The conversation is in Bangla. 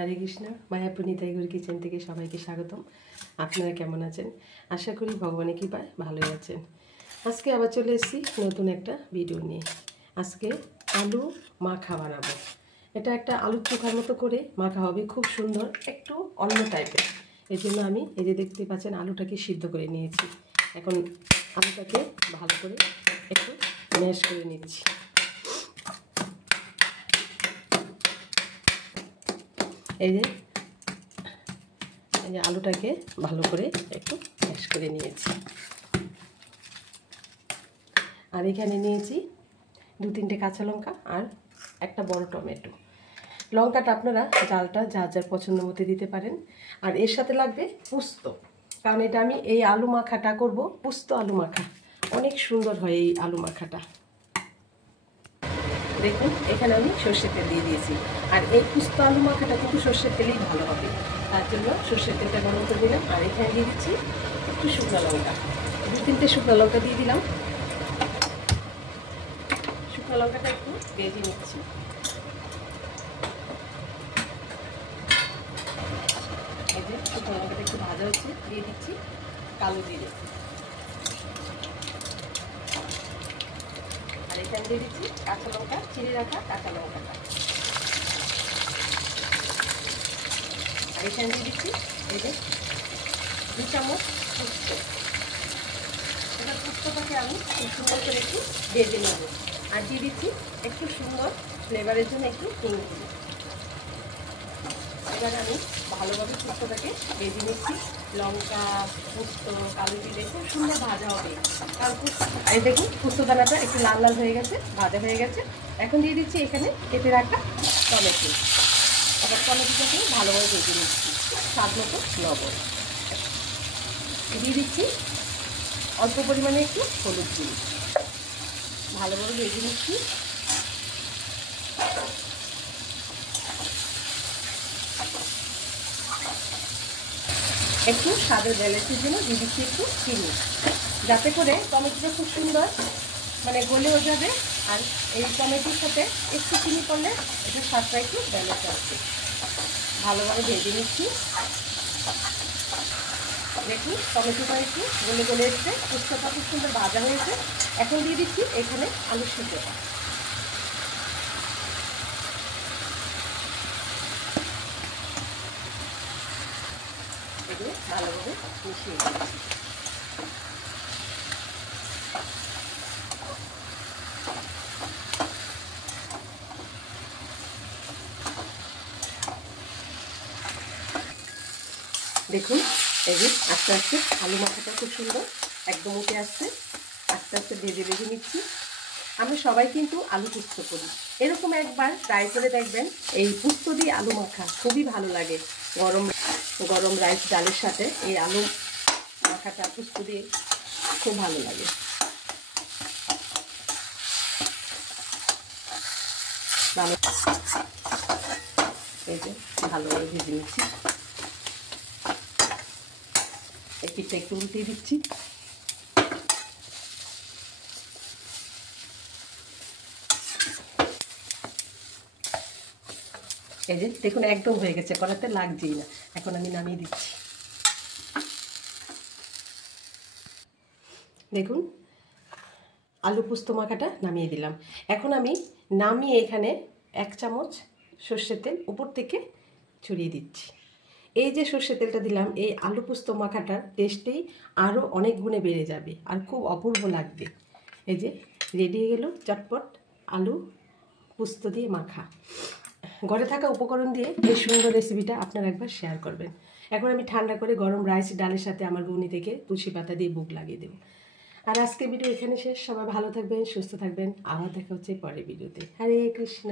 হরে কৃষ্ণ। মায়াপুর নিতাই গৌর কিচেন থেকে সবাইকে স্বাগতম। আপনারা কেমন আছেন? আশা করি ভগবানের কৃপায় ভালোই আছেন। আজকে আবার চলে এসেছি নতুন একটা ভিডিও নিয়ে। আজকে আলু মাখা বানাবো। এটা একটা আলুর চোখার মতো করে মাখা হবে, খুব সুন্দর, একটু অন্য টাইপের। এর জন্য আমি এই যে দেখতে পাচ্ছেন আলুটাকে সিদ্ধ করে নিয়েছি। এখন আলুটাকে ভালো করে একটু ম্যাশ করে নিচ্ছি। এই যে আলুটাকে ভালো করে একটু ম্যাশ করে নিয়েছি। আর এখানে নিয়েছি 2-3টে কাঁচা লঙ্কা আর একটা বড় টমেটো। লঙ্কাটা আপনারা ঝালটা যার যার পছন্দ মতো দিতে পারেন। আর এর সাথে লাগবে পোস্ত, কারণ এটা আমি এই আলু মাখাটা করব পোস্ত আলু মাখা। অনেক সুন্দর হয় এই আলু মাখাটা। দেখুন এখানে আমি সর্ষের তেল দিয়ে দিয়েছি। আর এই পোস্ত আলু মাখাটা কিন্তু সর্ষের তেলেই ভালো হবে, তার জন্য সর্ষের তেলটা গরম করে দিলাম। আর এখানে দিয়ে দিচ্ছি একটু শুকনো লঙ্কা, 2-3টে শুকনো লঙ্কা দিয়ে দিলাম। শুকনো লঙ্কাটা একটু ভেজে নিচ্ছি। এই যে শুকনো লঙ্কাটা একটু ভাজা হচ্ছে, দিয়ে দিচ্ছি কালো জিরে। আর এখানে দিয়ে দিচ্ছি কাঁচা লঙ্কা, চিড়ে রাখা কাঁচা লঙ্কাটা। আর এখানে দিয়ে দিচ্ছি এই যে 2 চামচ পোস্ত। এবার পোস্তটাকে আমি খুব সুন্দর করে একটু ভেজে নেব। আর দিয়ে দিচ্ছি একটু সুন্দর ফ্লেভারের জন্য একটু হিং দিই। এবার আমি ভালোভাবে পোস্তটাকে ভেজে নিচ্ছি। লঙ্কা, পোস্ত, কালো জিরে খুব সুন্দর ভাজা হবে। তারপর এই দেখুন পোস্ত দানাটা একটু লাল লাল হয়ে গেছে, ভাজা হয়ে গেছে। এখন দিয়ে দিচ্ছি এখানে কেটে রাখা টমেটো। আবার টমেটোটাকে ভালোভাবে ভেজে নিচ্ছি। স্বাদ মতো লবণ দিয়ে দিচ্ছি, অল্প পরিমাণে একটু হলুদ গুঁড়ো। ভালোভাবে ভেজে নিচ্ছি। একটু স্বাদের ব্যালেন্সের জন্য দিয়ে দিচ্ছি একটু চিনি, যাতে করে টমেটোটা খুব সুন্দর গলেও যাবে। আর এই টমেটোর সাথে একটু চিনি করলে এটা স্বাদটা একটু ব্যালেন্স আসবে। ভালোভাবে ভেজে নিচ্ছি। দেখুন টমেটোটা একটু গলে গলে এসছে, পোস্তটা খুব সুন্দর ভাজা হয়েছে। এখন দিয়ে দিচ্ছি এখানে আলু সিদ্ধটা। এগুলো ভালোভাবে মিশিয়ে দিচ্ছি। দেখুন এই যে আস্তে আস্তে আলু মাখাটা খুব সুন্দর একদম উঠে আসছে। আস্তে আস্তে ভেজে ভেজে নিচ্ছি। আমরা সবাই কিন্তু আলু পোস্ত করি, এরকম একবার ট্রাই করে দেখবেন। এই পোস্ত দিয়ে আলু মাখা খুবই ভালো লাগে। গরম গরম রাইস ডালের সাথে এই আলু মাখাটা পোস্ত দিয়ে খুব ভালো লাগে। ভালো এই যে ভালোভাবে ভেজে নিচ্ছি। এই পিঠটা একটু উল্টে দিচ্ছি। এই যে দেখুন একদম হয়ে গেছে, কড়াতে লাগছেই না। এখন আমি নামিয়ে দিচ্ছি। দেখুন আলু পোস্ত মাখাটা নামিয়ে দিলাম। এখন আমি নামিয়ে এখানে 1 চামচ সর্ষের তেল উপর থেকে ছড়িয়ে দিচ্ছি। এই যে সর্ষের তেলটা দিলাম, এই আলু পোস্ত মাখাটার টেস্টেই আরও অনেক গুণে বেড়ে যাবে আর খুব অপূর্ব লাগবে। এই যে রেডি হয়ে গেল চটপট আলু পোস্ত দিয়ে মাখা। ঘরে থাকা উপকরণ দিয়ে এই সুন্দর রেসিপিটা আপনারা একবার শেয়ার করবেন। এখন আমি ঠান্ডা করে গরম রাইস ডালের সাথে আমার গৌনি থেকে তুলসী পাতা দিয়ে বুক লাগিয়ে দেবো। আর আজকের ভিডিও এখানে শেষ। সবাই ভালো থাকবেন, সুস্থ থাকবেন। আবার দেখা হচ্ছে পরের ভিডিওতে। হরে কৃষ্ণ।